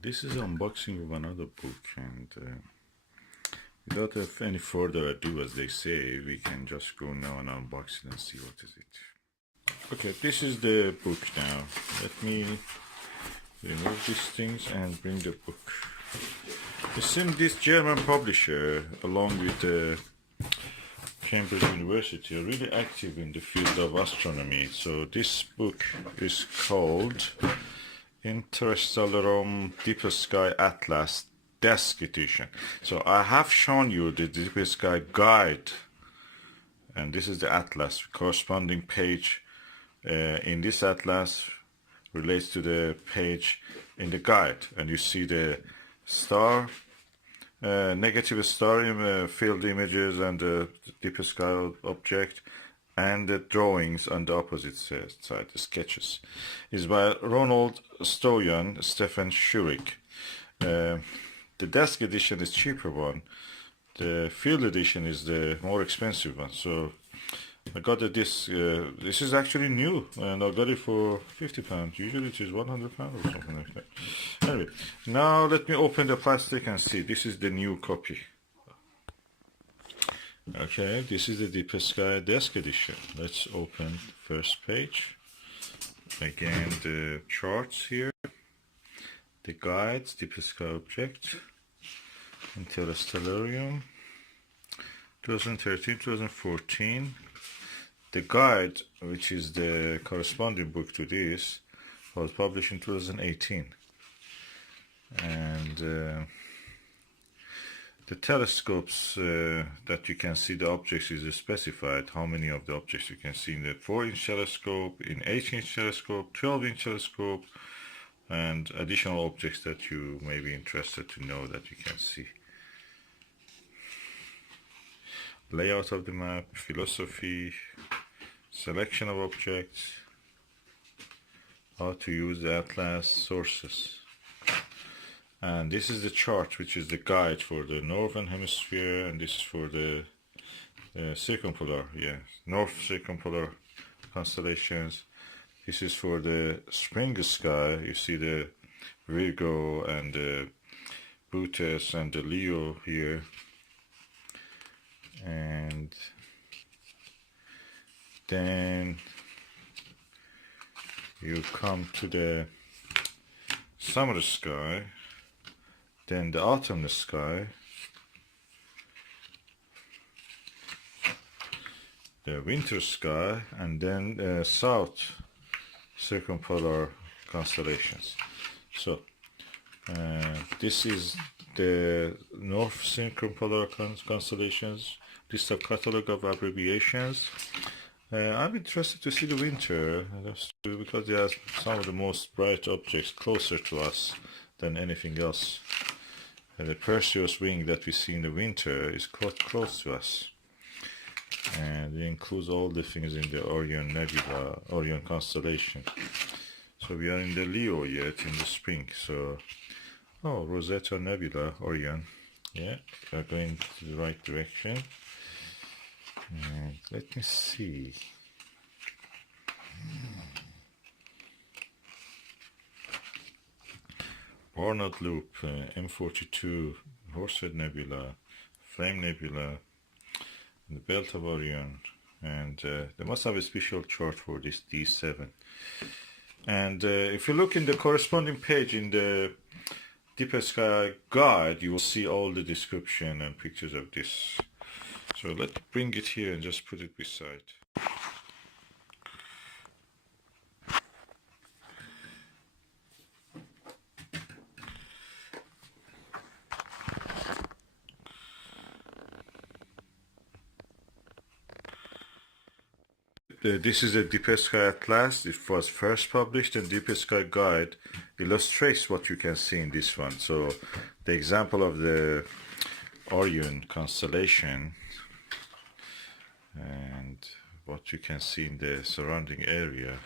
This is unboxing of another book, and without any further ado, as they say, we can just go now and unbox it and see what is it. Okay, this is the book now. Let me remove these things and bring the book. It's in this German publisher, along with Cambridge University, are really active in the field of astronomy. So this book is called Interstellarum Deep Sky Atlas Desk Edition. So I have shown you the Deep Sky Guide, and this is the atlas. Corresponding page in this atlas relates to the page in the guide, and you see the star, negative star field images, and the deep sky object, and the drawings on the opposite side, the sketches. Is by Ronald Stoyan, Stefan Schurig. The desk edition is cheaper one. The field edition is the more expensive one. So I got this. This is actually new, and I got it for £50. Usually it is £100 or something like that. Anyway, now let me open the plastic and see. This is the new copy. Okay, this is the Deep Sky Desk Edition. Let's open first page. Again, the charts here, the guides, Deep Sky Object, Interstellarium, 2013-2014. The guide, which is the corresponding book to this, was published in 2018. And the telescopes that you can see the objects is specified, how many of the objects you can see in the 4-inch telescope, in 8-inch telescope, 12-inch telescope, and additional objects that you may be interested to know that you can see. Layout of the map, philosophy, selection of objects, how to use the atlas, sources. And this is the chart, which is the guide for the northern hemisphere, and this is for the circumpolar, north circumpolar constellations. This is for the spring sky. You see the Virgo and the Bootes and the Leo here. And then you come to the summer sky, then the autumn sky, the winter sky, and then the south circumpolar constellations. So this is the north circumpolar constellations, list of catalog of abbreviations. I'm interested to see the winter, because they are some of the most bright objects closer to us than anything else. The Perseus ring that we see in the winter is quite close to us, and it includes all the things in the Orion Nebula, Orion constellation. So we are in the Leo yet, in the spring. So, Rosetta Nebula, Orion. Yeah, we are going to the right direction. And let me see. Barnard Loop, M42, Horsehead Nebula, Flame Nebula, the Belt of Orion, and they must have a special chart for this D7. And if you look in the corresponding page in the Deep Sky Guide, you will see all the description and pictures of this. So let's bring it here and just put it beside. This is the Deep Sky Atlas. It was first published, and Deep Sky Guide illustrates what you can see in this one. So the example of the Orion constellation and what you can see in the surrounding area.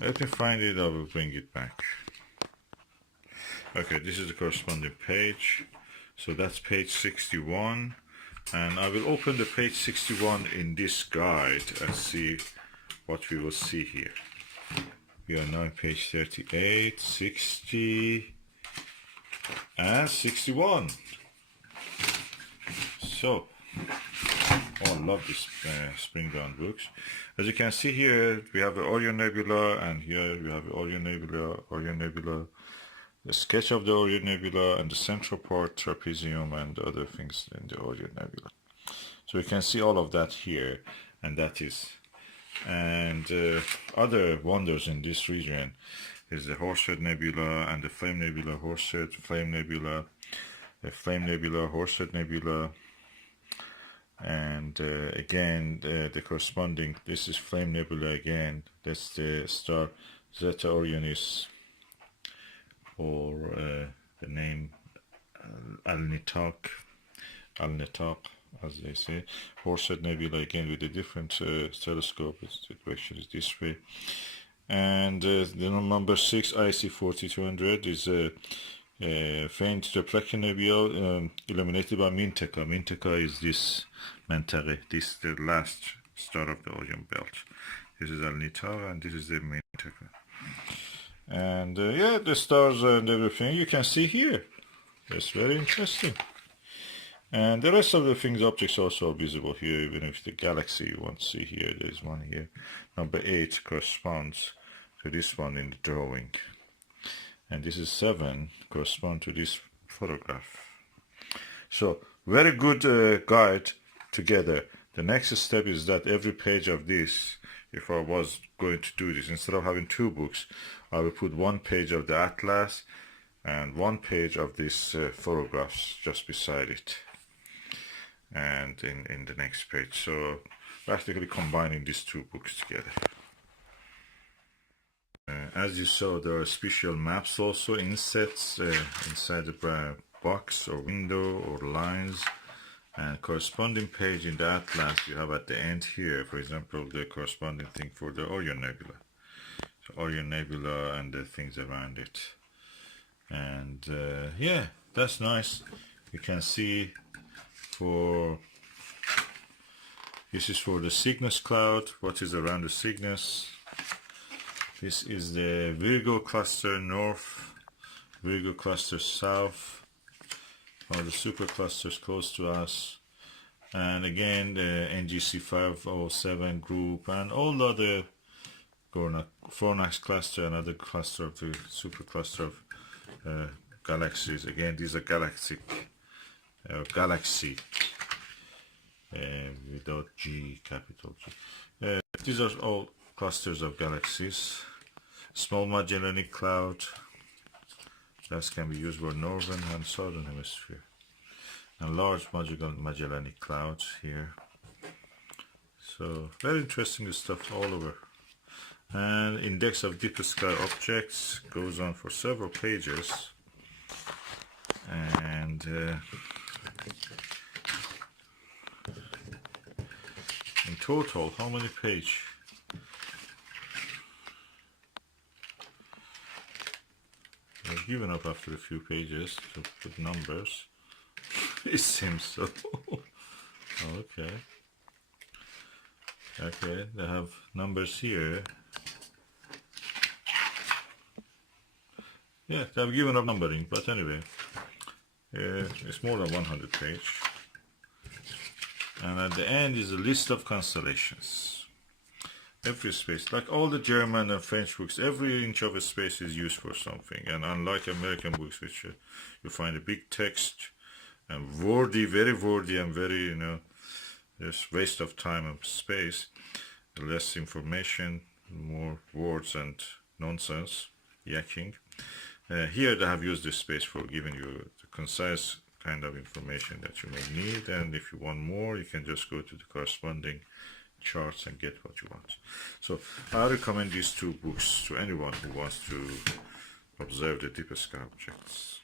Let me find it, I will bring it back. Okay, this is the corresponding page. So that's page 61. And I will open the page 61 in this guide and see what we will see here. We are now on page 38, 60, and 61. So, oh, I love this Springbound books. As you can see here, we have the Orion Nebula, and here we have the Orion Nebula, the sketch of the Orion Nebula, and the central part, trapezium, and other things in the Orion Nebula. So you can see all of that here, and that is. And other wonders in this region is the Horsehead Nebula and the Flame Nebula, Horsehead, Flame Nebula, the Flame Nebula, Horsehead Nebula, and again the corresponding, this is Flame Nebula again, that's the star Zeta Orionis, or the name Al-Nitak, as they say. Horsehead Nebula again with a different telescope, the direction is this way. And the number 6 IC 4200 is a faint Reflection Nebula illuminated by Mintaka. Mintaka is this Mentare, this is the last star of the Orion belt. This is Al-Nitar and this is the Mintaka. And yeah, the stars and everything you can see here. That's very interesting. And the rest of the things, objects also are visible here, even if the galaxy you want to see here, there's one here. Number 8 corresponds to this one in the drawing. And this is 7 correspond to this photograph. So, very good guide together. The next step is that every page of this, if I was going to do this, instead of having 2 books, I will put 1 page of the atlas and 1 page of these photographs just beside it. And in the next page, so practically combining these 2 books together. As you saw, there are special maps also, insets inside the box or window or lines, and corresponding page in the atlas you have at the end here, for example, the corresponding thing for the Orion Nebula. So Orion Nebula and the things around it. And yeah, that's nice. You can see this is for the Cygnus cloud, what is around the Cygnus. This is the Virgo cluster north, Virgo cluster south, all the superclusters close to us, and again the NGC 507 group and all the other Fornax cluster, another cluster of the supercluster of galaxies. Again, these are galaxy without G, capital G. These are all clusters of galaxies. Small Magellanic Cloud, that can be used for northern and southern hemisphere. And large Magellanic Clouds here. So very interesting stuff all over. And index of deep sky objects goes on for several pages. And in total, how many pages? I've given up after a few pages to put numbers. It seems so. Okay. Okay, they have numbers here. Yeah, they've given up numbering, but anyway, it's more than 100 pages. And at the end is a list of constellations. Every space, like all the German and French books, every inch of a space is used for something. And unlike American books, which you find a big text and wordy, very wordy, and very, just waste of time and space, less information, more words and nonsense, yakking. Here they have used this space for giving you the concise kind of information that you may need, and if you want more, you can just go to the corresponding charts and get what you want. So I recommend these 2 books to anyone who wants to observe the deep sky objects.